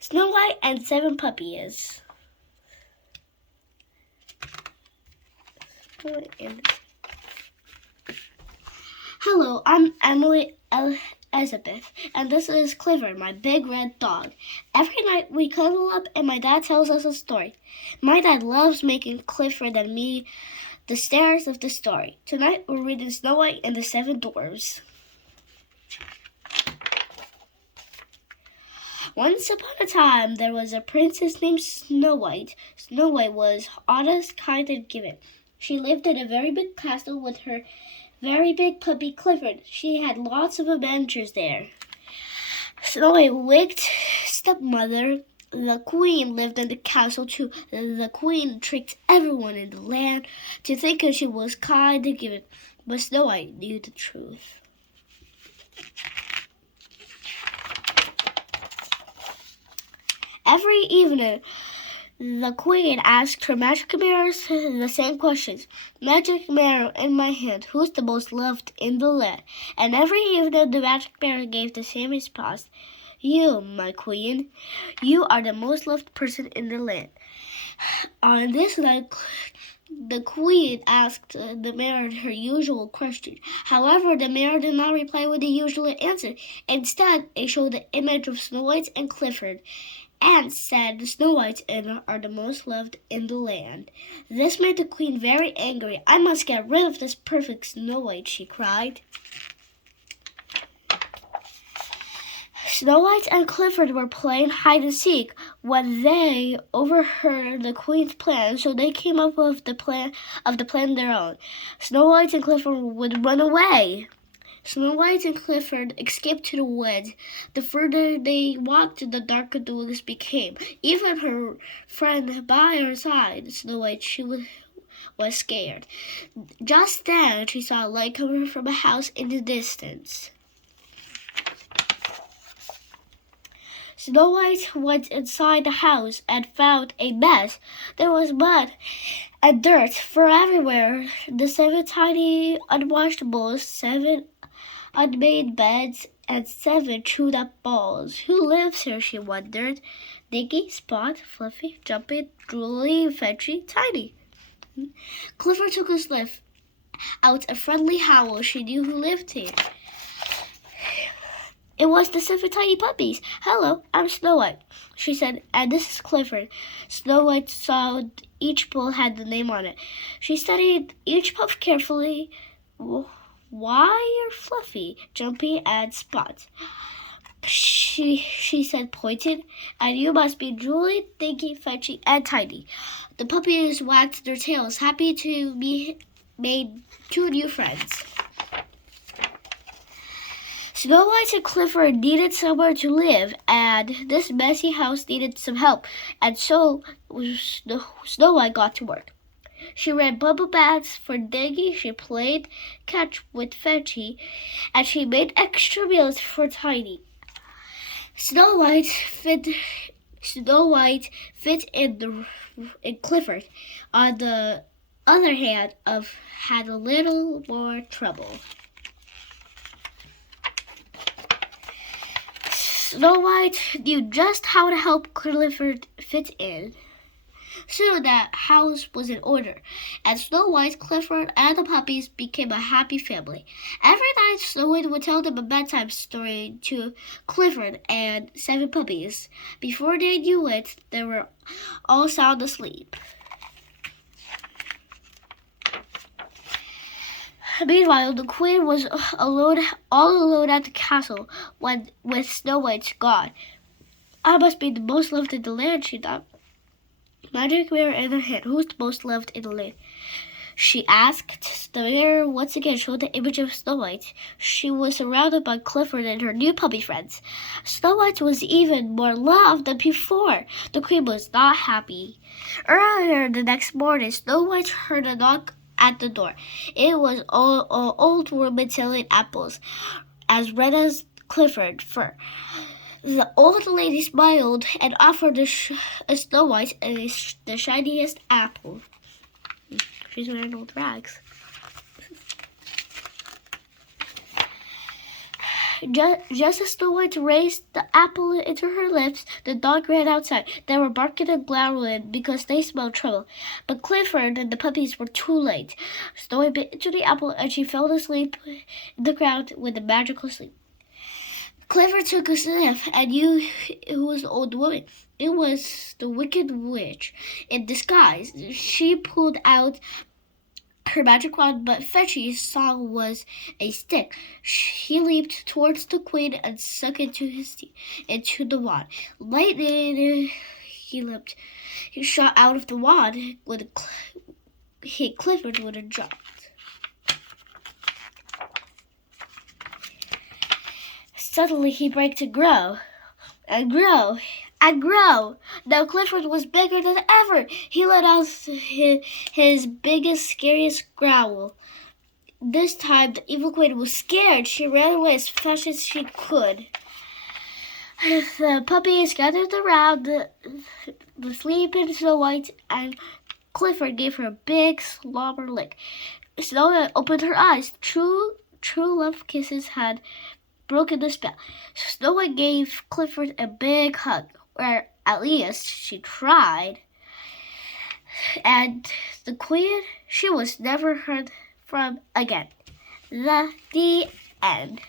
Snow White and Seven Puppies. Hello, I'm Emily Elizabeth, and this is Clifford, my big red dog. Every night we cuddle up and my dad tells us a story. My dad loves making Clifford and me the stars of the story. Tonight we're reading Snow White and the Seven Dwarfs. Once upon a time, there was a princess named Snow White. Snow White was honest, kind, and giving. She lived in a very big castle with her very big puppy Clifford. She had lots of adventures there. Snow White's wicked stepmother, the queen, lived in the castle too. The queen tricked everyone in the land to think she was kind and giving, but Snow White knew the truth. Every evening, the queen asked her magic mirrors the same questions. Magic mirror in my hand, who's the most loved in the land? And every evening, the magic mirror gave the same response. You, my queen, you are the most loved person in the land. On this night, the queen asked the mirror her usual question. However, the mirror did not reply with the usual answer. Instead, it showed the image of Snow White and Clifford, and said Snow White are the most loved in the land. This made the queen very angry. I must get rid of this perfect Snow White, she cried. Snow White and Clifford were playing hide and seek when they overheard the queen's plan, so they came up with the plan their own. Snow White and Clifford would run away. Snow White and Clifford escaped to the woods. The further they walked, the darker the woods became. Even her friend by her side, Snow White, she was scared. Just then, she saw a light coming from a house in the distance. Snow White went inside the house and found a mess. There was mud and dirt for everywhere. The 7 tiny unwashed bowls, 7 unmade beds, and 7 chewed up balls. Who lives here, she wondered. Diggy, Spot, Fluffy, Jumpy, Drooly, Fetchy, Tiny. Clifford took a sniff. Out a friendly howl, she knew who lived here. It was the 7 tiny puppies. Hello, I'm Snow White, she said, and this is Clifford. Snow White saw each bowl had the name on it. She studied each pup carefully. Why are Fluffy, Jumpy, and Spot? She said, pointed, and you must be Julie, Dinky, Fetchy, and Tiny. The puppies wagged their tails, happy to be made 2 new friends. Snow White and Clifford needed somewhere to live, and this messy house needed some help, and so Snow White got to work. She ran bubble baths for Diggy, she played catch with Fetchy, and she made extra meals for Tiny. Snow White fit in Clifford. On the other hand, had a little more trouble. Snow White knew just how to help Clifford fit in. Soon that house was in order, and Snow White, Clifford, and the puppies became a happy family. Every night, Snow White would tell them a bedtime story to Clifford and 7 puppies. Before they knew it, they were all sound asleep. Meanwhile, the queen was all alone at the castle with Snow White gone. I must be the most loved in the land, she thought. Magic mirror in her hand. Who's the most loved in the land? She asked. The mirror once again showed the image of Snow White. She was surrounded by Clifford and her new puppy friends. Snow White was even more loved than before. The queen was not happy. Earlier the next morning, Snow White heard a knock at the door. It was an old woman selling apples, as red as Clifford fur. The old lady smiled and offered Snow White the shiniest apple. She's wearing old rags. Just as Snow White raised the apple into her lips, the dog ran outside. They were barking and growling because they smelled trouble. But Clifford and the puppies were too late. Snow White bit into the apple and she fell asleep in the ground with a magical sleep. Clifford took a sniff and knew it was the old woman. It was the Wicked Witch in disguise. She pulled out her magic wand, but Fetchy's song was a stick. He leaped towards the queen and sunk into the wand. Lightning, he leaped. He shot out of the wand when hit Clifford with a jump. Suddenly he began to grow and grow and grow. Now Clifford was bigger than ever. He let out his biggest, scariest growl. This time the evil queen was scared. She ran away as fast as she could. The puppies gathered around the sleeping Snow White, and Clifford gave her a big slobber lick. Snow White opened her eyes. True love kisses had broken the spell. Snow White gave Clifford a big hug, or at least she tried. And the queen, she was never heard from again. The end.